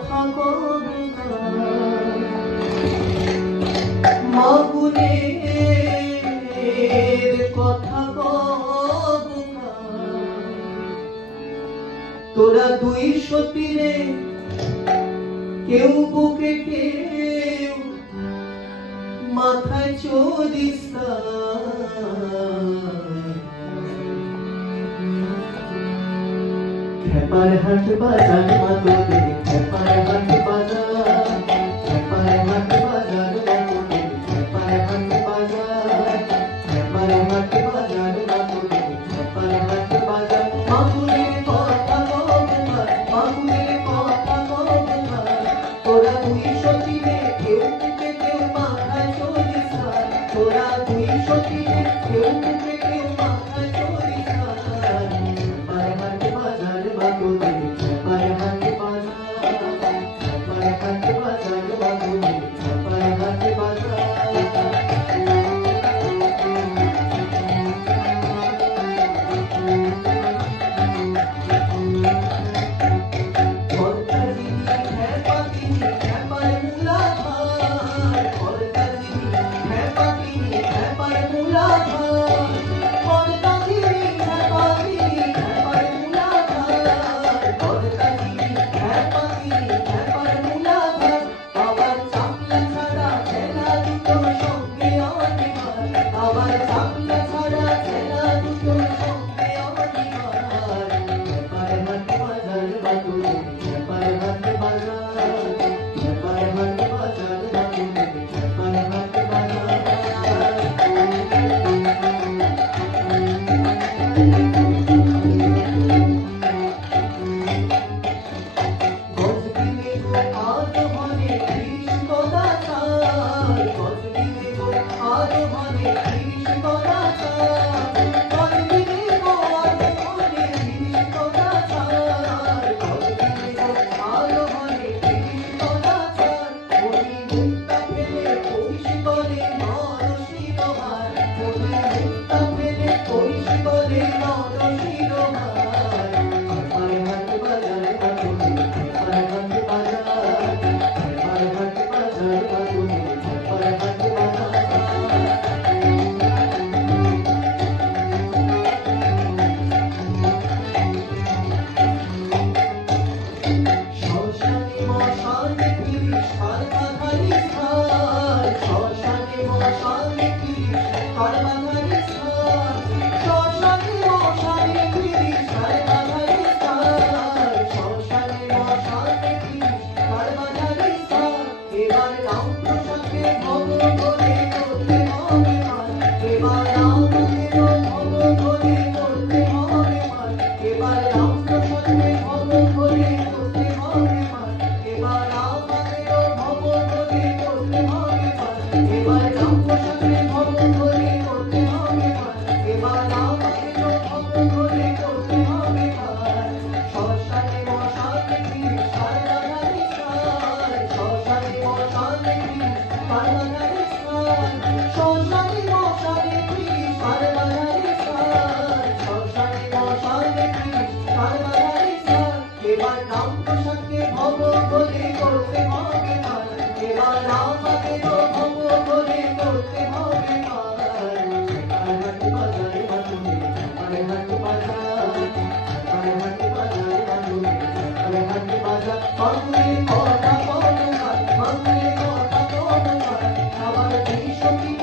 কথা কবে মাগুনের কথা কবে তোরা দুই সতীরে কেউ বুকে কেউ মাথায় চড়িস খেপার হাট বাজার মাতোদের খেপার হাট বাজার খেপার হাট বাজার মাতোদের খেপার হাট বাজার খেপার হাট বাজার মাতোদের খেপার হাট বাজার মাগুনের কথা কবুতর মাগুনের কথা কবুতর তোরা দুই সতীরে কেউ বুকে কেউ মাথায় চড়িস তোরা দুই সতীরে কেউ বুকে কেউ মাথায় চড়িস খেপার হাট বাজার মাতোদের খেপার হাট বাজার খেপার হাট বাজার মাতোদের খেপার হাট বাজার Shakti